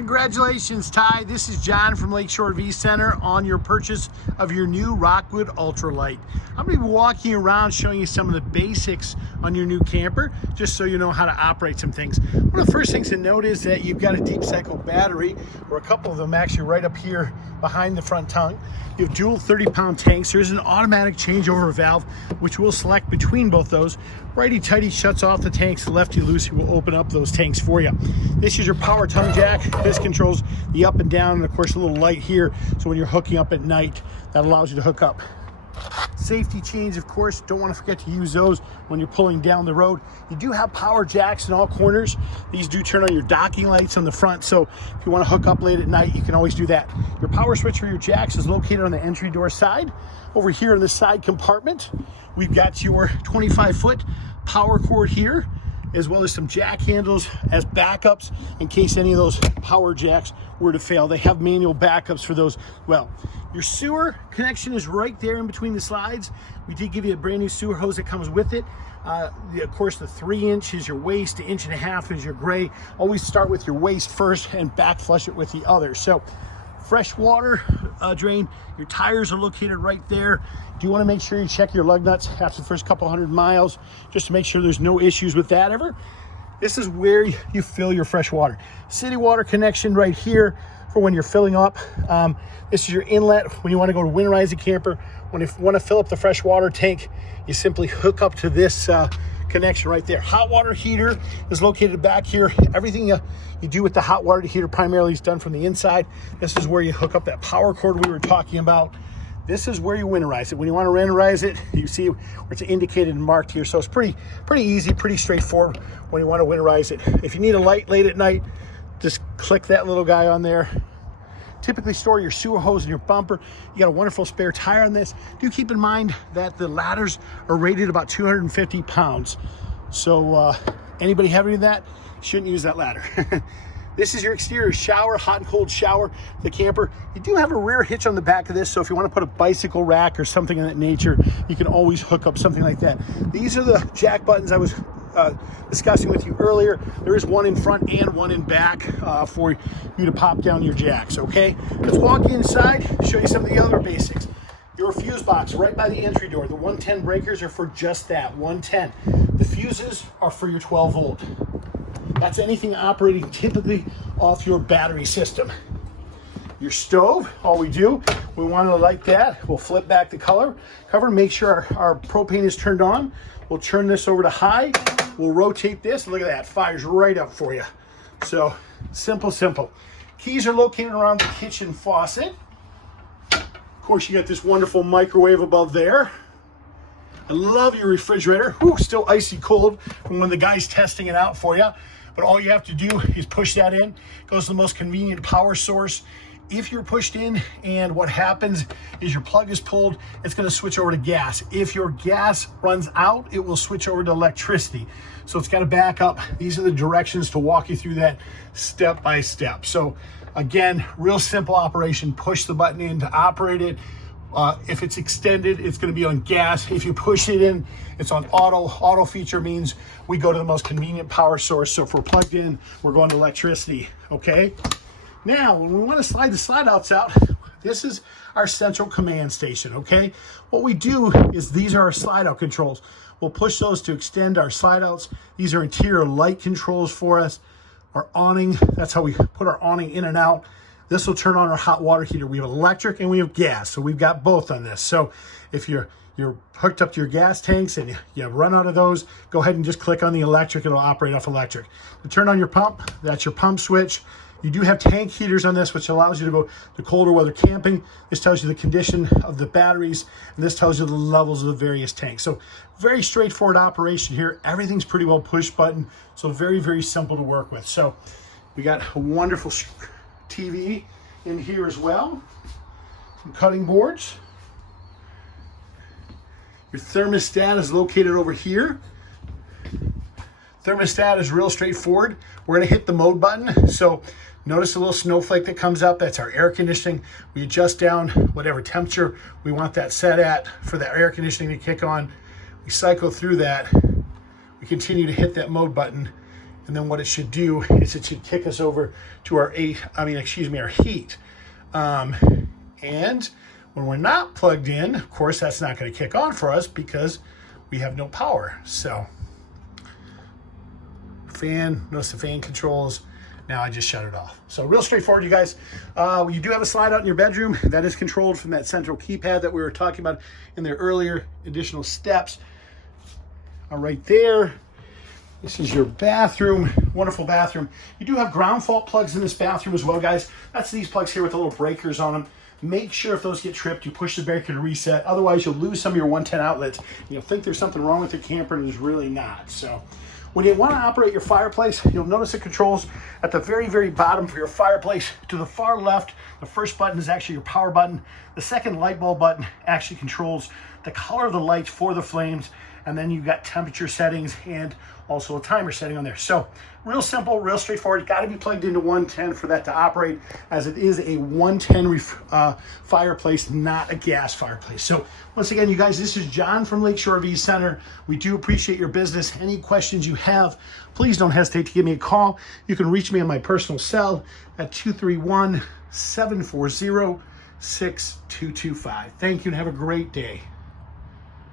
Congratulations, Ty. This is John from Lakeshore V Center on your purchase of your new Rockwood Ultra Lite. I'm going to be walking around showing you some of the basics on your new camper, just so you know how to operate some things. One of the first things to note is that you've got a deep cycle battery, or a couple of them actually right up here behind the front tongue. You have dual 30-pound tanks. There's an automatic changeover valve, which will select between both those. Righty-tighty shuts off the tanks, lefty-loosey will open up those tanks for you. This is your power tongue jack. This controls the up and down, and of course a little light here, so when you're hooking up at night, that allows you to hook up. Safety chains, of course, don't want to forget to use those when you're pulling down the road. You do have power jacks in all corners. These do turn on your docking lights on the front, so if you want to hook up late at night, you can always do that. Your power switch for your jacks is located on the entry door side. Over here in the side compartment, we've got your 25-foot power cord here, as well as some jack handles as backups in case any of those power jacks were to fail. They have manual backups for those. Well, your sewer connection is right there in between the slides. We did give you a brand new sewer hose that comes with it. Of course, the 3-inch is your waste, the 1.5 is your gray. Always start with your waste first and back flush it with the other. So fresh water drain. Your tires are located right there. Do you want to make sure you check your lug nuts after the first couple hundred miles, just to make sure there's no issues with that ever? This is where you fill your fresh water. City water connection right here for when you're filling up. This is your inlet when you want to go to winterize the camper. When you want to fill up the fresh water tank, you simply hook up to this connection right there. Hot water heater is located back here. Everything you do with the hot water heater primarily is done from the inside. This is where you hook up that power cord we were talking about. This is where you winterize it. When you want to winterize it, you see where it's indicated and marked here. So it's pretty easy, pretty straightforward when you want to winterize it. If you need a light late at night, just click that little guy on there. Typically store your sewer hose in your bumper. You got a wonderful spare tire on this. Do keep in mind that the ladders are rated about 250 pounds. So anybody have any of that, shouldn't use that ladder. This is your exterior shower, hot and cold shower, the camper. You do have a rear hitch on the back of this, so if you want to put a bicycle rack or something of that nature, you can always hook up something like that. These are the jack buttons I was discussing with you earlier. There is one in front and one in back for you to pop down your jacks, okay? Let's walk inside, show you some of the other basics. Your fuse box right by the entry door. The 110 breakers are for just that, 110. The fuses are for your 12 volt. That's anything operating typically off your battery system. Your stove, all we want to light that. We'll flip back the cover, make sure our propane is turned on. We'll turn this over to high. We'll rotate this. Look at that, fires right up for you. So simple. Keys are located around the kitchen faucet. Of course, you got this wonderful microwave above there. I love your refrigerator. Ooh, still icy cold from when the guy's testing it out for you. But all you have to do is push that in. It goes to the most convenient power source. If you're pushed in and what happens is your plug is pulled, it's going to switch over to gas. If your gas runs out, it will switch over to electricity. So it's got to back up. These are the directions to walk you through that step by step. So again, real simple operation. Push the button in to operate it. If it's extended, it's going to be on gas. If you push it in, it's on auto. Auto feature means we go to the most convenient power source. So if we're plugged in, we're going to electricity, okay? Now, when we want to slide the slide outs out, this is our central command station, okay? What we do is these are our slide out controls. We'll push those to extend our slide outs. These are interior light controls for us. Our awning, that's how we put our awning in and out. This will turn on our hot water heater. We have electric and we have gas, so we've got both on this. So if you're hooked up to your gas tanks and you run out of those, go ahead and just click on the electric. It'll operate off electric. To turn on your pump, that's your pump switch. You do have tank heaters on this, which allows you to go to colder weather camping. This tells you the condition of the batteries, and this tells you the levels of the various tanks. So very straightforward operation here. Everything's pretty well push button, so very simple to work with. So we got a wonderful TV in here as well. Some cutting boards. Your thermostat is located over here. Thermostat is real straightforward. We're going to hit the mode button. So notice a little snowflake that comes up. That's our air conditioning. We adjust down whatever temperature we want that set at for that air conditioning to kick on. We cycle through that. We continue to hit that mode button, And then what it should do is it should kick us over to our our heat. And when we're not plugged in, of course, that's not going to kick on for us because we have no power. So fan, notice the fan controls. Now I just shut it off. So real straightforward, you guys. You do have a slide out in your bedroom that is controlled from that central keypad that we were talking about in the earlier additional steps. Right there. This is your bathroom, wonderful bathroom. You do have ground fault plugs in this bathroom as well, guys. That's these plugs here with the little breakers on them. Make sure if those get tripped, you push the breaker to reset. Otherwise, you'll lose some of your 110 outlets. You'll think there's something wrong with your camper, and there's really not. So when you want to operate your fireplace, you'll notice the controls at the very, very bottom for your fireplace. To the far left, the first button is actually your power button. The second light bulb button actually controls the color of the lights for the flames. And then you've got temperature settings and also a timer setting on there. So real simple, real straightforward. Got to be plugged into 110 for that to operate, as it is a 110 fireplace, not a gas fireplace. So once again, you guys, this is John from Lakeshore RV Center. We do appreciate your business. Any questions you have, please don't hesitate to give me a call. You can reach me on my personal cell at 231-740-6225. Thank you and have a great day.